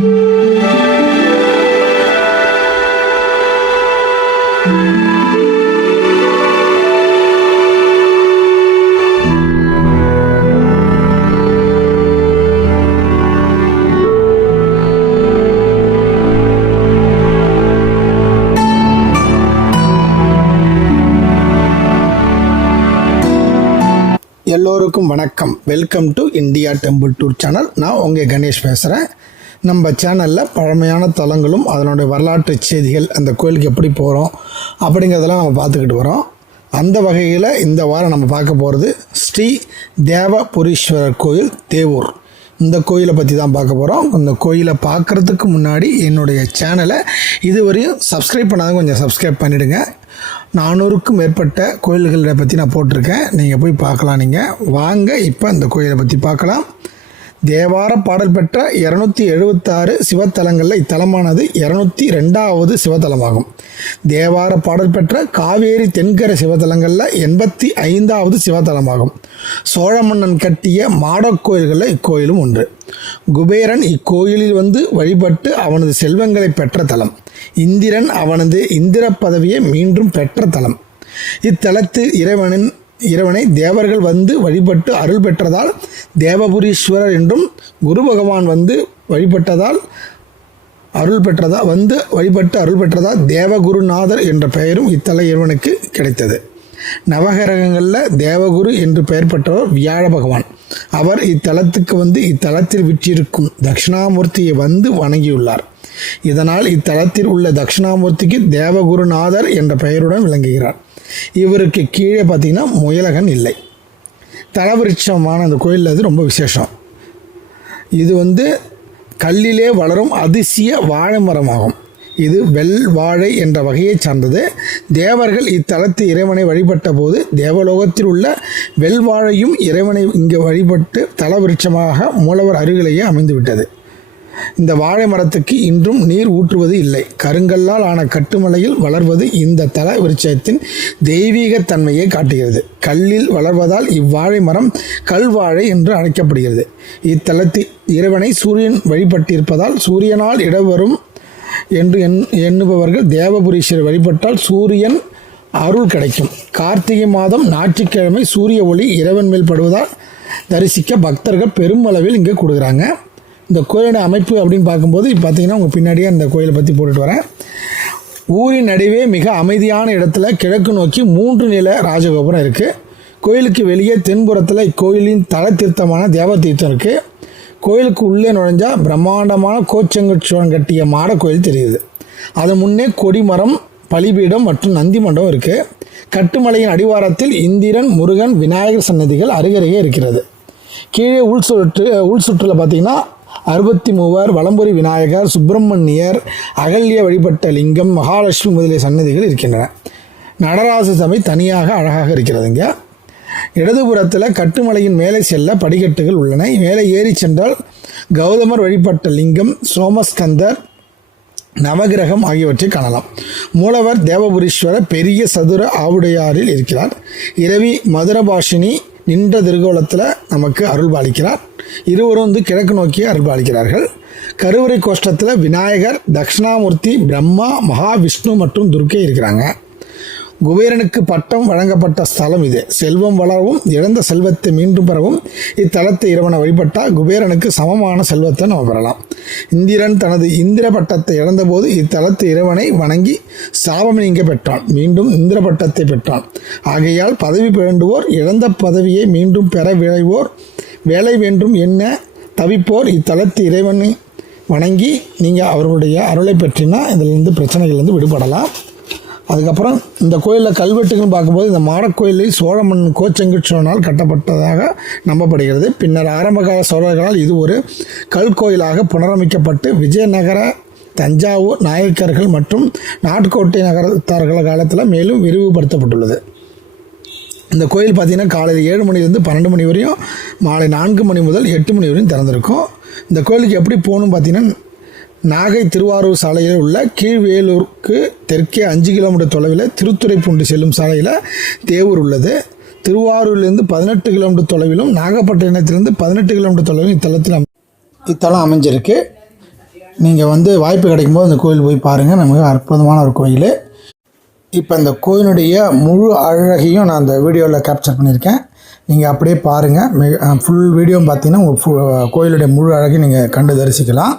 எல்லோருக்கும் வணக்கம். Welcome to India temple tour channel. நான் உங்கள் கணேஷ் பேசுகிறேன். நம்ம சேனலில் பழமையான தலங்களும் அதனுடைய வரலாற்று செய்திகள், அந்த கோயிலுக்கு எப்படி போகிறோம் அப்படிங்கிறதெல்லாம் நம்ம பார்த்துக்கிட்டு வரோம். அந்த வகையில் இந்த வாரம் நம்ம பார்க்க போகிறது ஸ்ரீ தேவபுரீஸ்வரர் கோயில் தேவூர். இந்த கோயிலை பற்றி தான் பார்க்க போகிறோம். இந்த கோயிலை பார்க்குறதுக்கு முன்னாடி என்னுடைய சேனலை இதுவரையும் சப்ஸ்கிரைப் பண்ணாதவங்க கொஞ்சம் சப்ஸ்கிரைப் பண்ணிவிடுங்க. 400க்கும் மேற்பட்ட கோயில்களை பற்றி நான் போட்டிருக்கேன், நீங்கள் போய் பார்க்கலாம். நீங்கள் வாங்க இப்போ இந்த கோயிலை பற்றி பார்க்கலாம். தேவார பாடல் பெற்ற 276 சிவத்தலங்களில் இத்தலமானது 202வது சிவத்தலமாகும். தேவார பாடல் பெற்ற காவேரி தென்கரை சிவத்தலங்களில் 85வது சிவத்தலமாகும். சோழ மன்னன் கட்டிய மாடக்கோயில்களில் இக்கோயிலும் ஒன்று. குபேரன் இக்கோயிலில் வந்து வழிபட்டு அவனது செல்வங்களை பெற்ற தலம். இந்திரன் அவனது இந்திர பதவியை மீண்டும் பெற்ற தலம். இத்தலத்து இறைவனை தேவர்கள் வந்து வழிபட்டு அருள் பெற்றதால் தேவபுரீஸ்வரர் என்றும், குரு பகவான் வந்து வழிபட்டு அருள் பெற்றதால் தேவகுருநாதர் என்ற பெயரும் இத்தல இறைவனுக்கு கிடைத்தது. நவகிரகங்களில் தேவகுரு என்று பெயர் பெற்றவர் வியாழ பகவான். அவர் இத்தலத்துக்கு வந்து இத்தலத்தில் விற்றிருக்கும் தட்சிணாமூர்த்தியை வந்து வணங்கியுள்ளார். இதனால் இத்தலத்தில் உள்ள தட்சிணாமூர்த்திக்கு தேவகுருநாதர் என்ற பெயருடன் விளங்குகிறார். இவருக்கு கீழே பார்த்தீங்கன்னா முயலகன் இல்லை. தலவிருட்சமான அந்த கோயிலில் அது ரொம்ப விசேஷம். இது வந்து கல்லிலே வளரும் அதிசய வாழை மரமாகும். இது வெள் வாழை என்ற வகையை சார்ந்தது. தேவர்கள் இத்தலத்து இறைவனை வழிபட்ட போது தேவலோகத்தில் உள்ள வெள்வாழையும் இறைவனை இங்கே வழிபட்டு தலவிருட்சமாக மூலவர் அருகிலேயே அமைந்துவிட்டது. இந்த வாழை மரத்துக்கு இன்றும் நீர் ஊற்றுவது இல்லை. கருங்கல்லால் ஆன கட்டுமலையில் வளர்வது இந்த தல விருட்சத்தின் தெய்வீக தன்மையை காட்டுகிறது. கல்லில் வளர்வதால் இவ்வாழை மரம் கல்வாழை என்று அழைக்கப்படுகிறது. இத்தலத்து இறைவனை சூரியன் வழிபட்டிருப்பதால் சூரியனால் இடவரும் என்று எண்ணுபவர்கள் தேவபுரீஸ்வரர் வழிபட்டால் சூரியன் அருள் கிடைக்கும். கார்த்திகை மாதம் ஞாயிற்றுக்கிழமை சூரிய ஒளி இறைவன் மேல் படுவதால் தரிசிக்க பக்தர்கள் பெருமளவில் இங்கே கொடுக்குறாங்க. இந்த கோயிலோட அமைப்பு அப்படின்னு பார்க்கும்போது பார்த்தீங்கன்னா உங்கள் பின்னாடியே அந்த கோயிலை பற்றி போட்டுட்டு வரேன். ஊரின் நடுவே மிக அமைதியான இடத்துல கிழக்கு நோக்கி 3 நில ராஜகோபுரம் இருக்குது. கோயிலுக்கு வெளியே தென்புறத்தில் இக்கோயிலின் தல தீர்த்தமான தேவ தீர்த்தம் இருக்குது. கோயிலுக்கு உள்ளே நுழைஞ்சால் பிரம்மாண்டமான கோச்செங்கச்சோழன் கட்டிய மாட கோயில் தெரியுது. அது முன்னே கொடிமரம், பலிபீடம் மற்றும் நந்தி மண்டபம் இருக்குது. கட்டுமலையின் அடிவாரத்தில் இந்திரன், முருகன், விநாயகர் சன்னதிகள் அருகருகே இருக்கிறது. கீழே உள் சுற்றில் பார்த்தீங்கன்னா 63 வலம்புரி விநாயகர், சுப்பிரமணியர், அகல்ய வழிபட்ட லிங்கம், மகாலட்சுமி முதலிய சன்னதிகள் இருக்கின்றன. நடராச சபை தனியாக அழகாக இருக்கிறதுங்க. இடதுபுறத்தில் கட்டுமலையின் மேலே செல்ல படிக்கட்டுகள் உள்ளன. மேலே ஏறி சென்றால் கௌதமர் வழிபட்ட லிங்கம், சோமஸ்கந்தர், நவகிரகம் ஆகியவற்றை காணலாம். மூலவர் தேவபுரீஸ்வரர் பெரிய சதுர ஆவுடையாரில் இருக்கிறார். இரவி மதுரபாஷினி நின்ற திருகோலத்தில் நமக்கு அருள் பாலிக்கிறார். இருவரும் வந்து கிழக்கு நோக்கி அருள் பாலிக்கிறார்கள். கருவறை கோஷ்டத்தில் விநாயகர், தட்சிணாமூர்த்தி, பிரம்மா, மகாவிஷ்ணு மற்றும் துர்க்கை இருக்கிறாங்க. குபேரனுக்கு பட்டம் வழங்கப்பட்ட ஸ்தலம் இது. செல்வம் வளரவும் இழந்த செல்வத்தை மீண்டும் பெறவும் இத்தலத்தை இறைவனை வழிபட்டால் குபேரனுக்கு சமமான செல்வத்தை நம்ம பெறலாம். இந்திரன் தனது இந்திர பட்டத்தை இழந்தபோது இத்தலத்து இறைவனை வணங்கி சாபம் நீங்க பெற்றான். மீண்டும் இந்திர பட்டத்தை பெற்றான். ஆகையால் பதவி வேண்டுவோர், இழந்த பதவியை மீண்டும் பெற விழைவோர், வேலை வேண்டும் என்ன தவிப்போர் இத்தலத்து இறைவனை வணங்கி நீங்கள் அவர்களுடைய அருளை பெற்றினா இதிலிருந்து பிரச்சனைகள்லேருந்து விடுபடலாம். அதுக்கப்புறம் இந்த கோயிலில் கல்வெட்டுகள் பார்க்கும்போது இந்த மாடக்கோயிலில் சோழ மன்னன் கோச்செங்கச்சோழனால் கட்டப்பட்டதாக நம்பப்படுகிறது. பின்னர் ஆரம்பகால சோழர்களால் இது ஒரு கல் கோயிலாக புனரமைக்கப்பட்டு விஜயநகர, தஞ்சாவூர் நாயக்கர்கள் மற்றும் நாட்கோட்டை நகரத்தார்கள் காலத்தில் மேலும் விரிவுபடுத்தப்பட்டுள்ளது. இந்த கோயில் பார்த்திங்கன்னா காலையில் 7 மணிலேருந்து 12 மணி வரையும், மாலை 4 மணி முதல் 8 மணி வரையும் திறந்திருக்கும். இந்த கோயிலுக்கு எப்படி போகணும் பார்த்திங்கன்னா, நாகை திருவாரூர் சாலையில் உள்ள கீழ்வேலூருக்கு தெற்கே 5 கிலோமீட்டர் தொலைவில் திருத்துறைப்பூண்டி செல்லும் சாலையில் தேவூர் உள்ளது. திருவாரூரிலிருந்து 18 கிலோமீட்டர் தொலைவிலும் நாகப்பட்டினத்திலிருந்து 18 கிலோமீட்டர் தொலைவிலும் இத்தலம் அமைஞ்சிருக்கு. நீங்கள் வந்து வாய்ப்பு கிடைக்கும்போது அந்த கோயில் போய் பாருங்கள். நமக்கு அற்புதமான ஒரு கோயில். இப்போ இந்த கோயிலுடைய முழு அழகையும் நான் அந்த வீடியோவில் கேப்சர் பண்ணியிருக்கேன். நீங்கள் அப்படியே பாருங்கள். ஃபுல் வீடியோவும் பார்த்தீங்கன்னா உங்கள் கோயிலுடைய முழு அழகையும் நீங்கள் கண்டு தரிசிக்கலாம்.